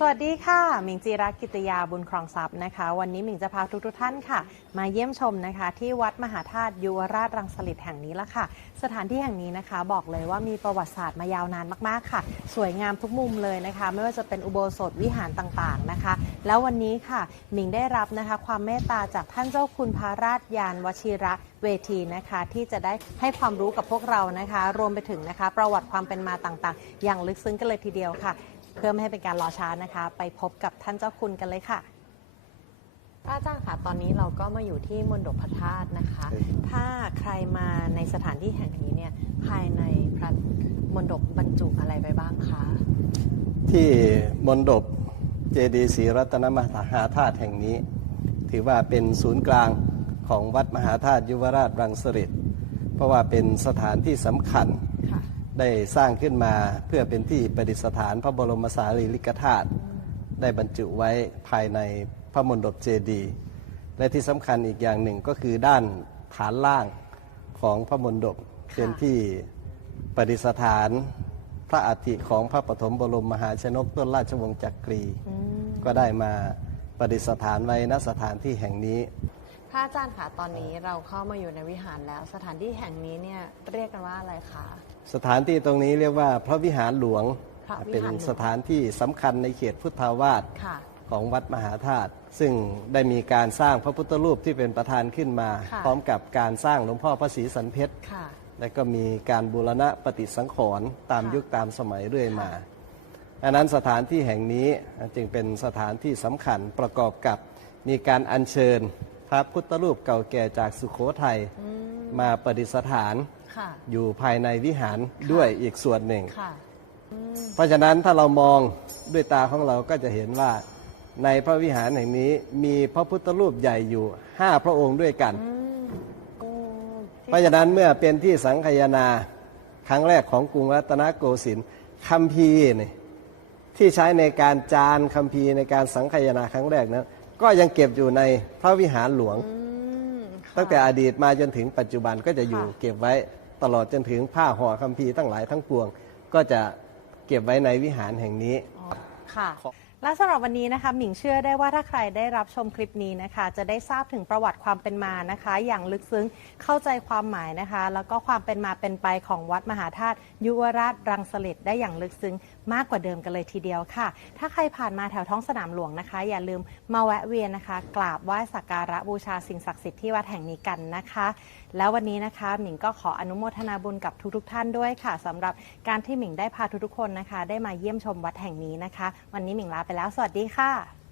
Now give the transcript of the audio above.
สวัสดีค่ะ มิงจีรักกิตยาบุญครองทรัพย์นะคะ วันนี้มิงจะพาทุกๆท่านค่ะ มาเยี่ยมชมนะคะ ที่วัดมหาธาตุยุวราชรังสฤษแห่งนี้ละค่ะ สถานที่แห่งนี้นะคะ บอกเลยว่ามีประวัติศาสตร์มายาวนานมากๆค่ะ สวยงามทุกมุมเลยนะคะ ไม่ว่าจะเป็นอุโบสถวิหารต่างๆนะคะ แล้ววันนี้ค่ะมิงได้รับนะคะความเมตตาจากท่านเจ้าคุณพระราชยานวชิระเวทีนะคะที่จะได้ให้ความรู้กับพวกเรานะคะ รวมไปถึงนะคะ ประวัติความเป็นมาต่างๆ อย่างลึกซึ้งกันเลยทีเดียวค่ะ เพื่อไม่ให้เป็นการรอช้านะคะ ไปพบกับท่านเจ้าคุณกันเลยค่ะ พระอาจารย์ค่ะ ตอนนี้เราก็มาอยู่ที่มณฑปพระธาตุนะคะ ถ้าใครมาในสถานที่แห่งนี้เนี่ยภายในพระมณฑปบรรจุอะไรไปบ้างคะ ที่มณฑปเจดีย์ศรีรัตนมหาธาตุแห่งนี้ ถือว่าเป็นศูนย์กลางของวัดมหาธาตุยุวราชรังสฤษเพราะว่าเป็นสถานที่สำคัญค่ะ ได้สร้างขึ้นมาเพื่อเป็นที่ประดิษฐานพระบรมสารีริกธาตุได้บรรจุไว้ภายในพระมณฑปเจดีย์และที่สำคัญอีกอย่างหนึ่งก็คือด้านฐานล่างของพระมณฑปเป็นที่ประดิษฐานพระอัฐิของพระปฐมบรมมหาชนกต้นราชวงศ์จักรี ก็ได้มาประดิษฐานไว้ณสถานที่แห่งนี้ ระอาจารย์ค่ะตอนนี้เราเข้ามาอยู่ในวิหารแล้ว สถานที่แห่งนี้เนี่ยเรียกกันว่าอะไรคะ สถานที่ตรงนี้เรียกว่าพระวิหารหลวง พระวิหารหลวง เป็นสถานที่สำคัญในเขตพุทธาวาสค่ะ ของวัดมหาธาตุซึ่งได้มีการสร้างพระพุทธรูปที่เป็นประธานขึ้นมา ค่ะ พร้อมกับการสร้างหลวงพ่อพระศรีสันเพชร ค่ะ และก็มีการบูรณะปฏิสังขรณ์ตามค่ะ ยุคตามสมัยเรื่อยมาอันนั้นสถานที่แห่งนี้จึงเป็นสถานที่สำคัญประกอบกับมีการอัญเชิญ พระพุทธรูปเก่าแก่จากสุขโขทัยอืมมาประดิษฐานค่ะอยู่ภายในวิหารด้วยอีกส่วนหนึ่ง ค่ะอืมเพราะฉะนั้นถ้าเรามองด้วยตาของเราก็จะเห็นว่า ในพระวิหารแห่งนี้มีพระพุทธรูปใหญ่อยู่ 5 พระองค์ด้วยกัน อืมอืมเพราะฉะนั้นเมื่อเป็นที่สังคายนาครั้งแรกของกรุงรัตนโกสินทร์คัมภีร์นี่ที่ใช้ในการจานคัมภีร์ในการสังคายนาครั้งแรกนั้น ก็ยังเก็บอยู่ในพระวิหารหลวงอืมค่ะตั้งแต่อดีตมาจนถึงปัจจุบันก็จะอยู่ค่ะเก็บไว้ตลอดจนถึงผ้าห่อคัมภีร์ทั้งหลายทั้งปวง ก็จะเก็บไว้ในวิหารแห่งนี้ค่ะ และสำหรับวันนี้นะคะหมิงเชื่อได้ว่าถ้าใครได้รับชมคลิปนี้นะคะ จะได้ทราบถึงประวัติความเป็นมานะคะ อย่างลึกซึ้งเข้าใจความหมายนะคะ แล้วก็ความเป็นมาเป็นไปของวัดมหาธาตุยุวราชรังสฤษได้อย่างลึกซึ้งมากกว่าเดิมกันเลยทีเดียวค่ะ ถ้าใครผ่านมาแถวท้องสนามหลวงนะคะ อย่าลืมมาแวะเวียนนะคะ กราบไหว้สักการะบูชาสิ่งศักดิ์สิทธิ์ที่วัดแห่งนี้กันนะคะ แล้ววันนี้นะคะหมิงก็ขออนุโมทนาบุญกับทุกๆทท่านด้วยค่ะสำหรับการที่หมิงได้พาทุกๆคนนะคะ ได้มาเยี่ยมชมวัดแห่งนี้นะคะ วันนี้หมิงลาไปแล้ว สวัสดีค่ะ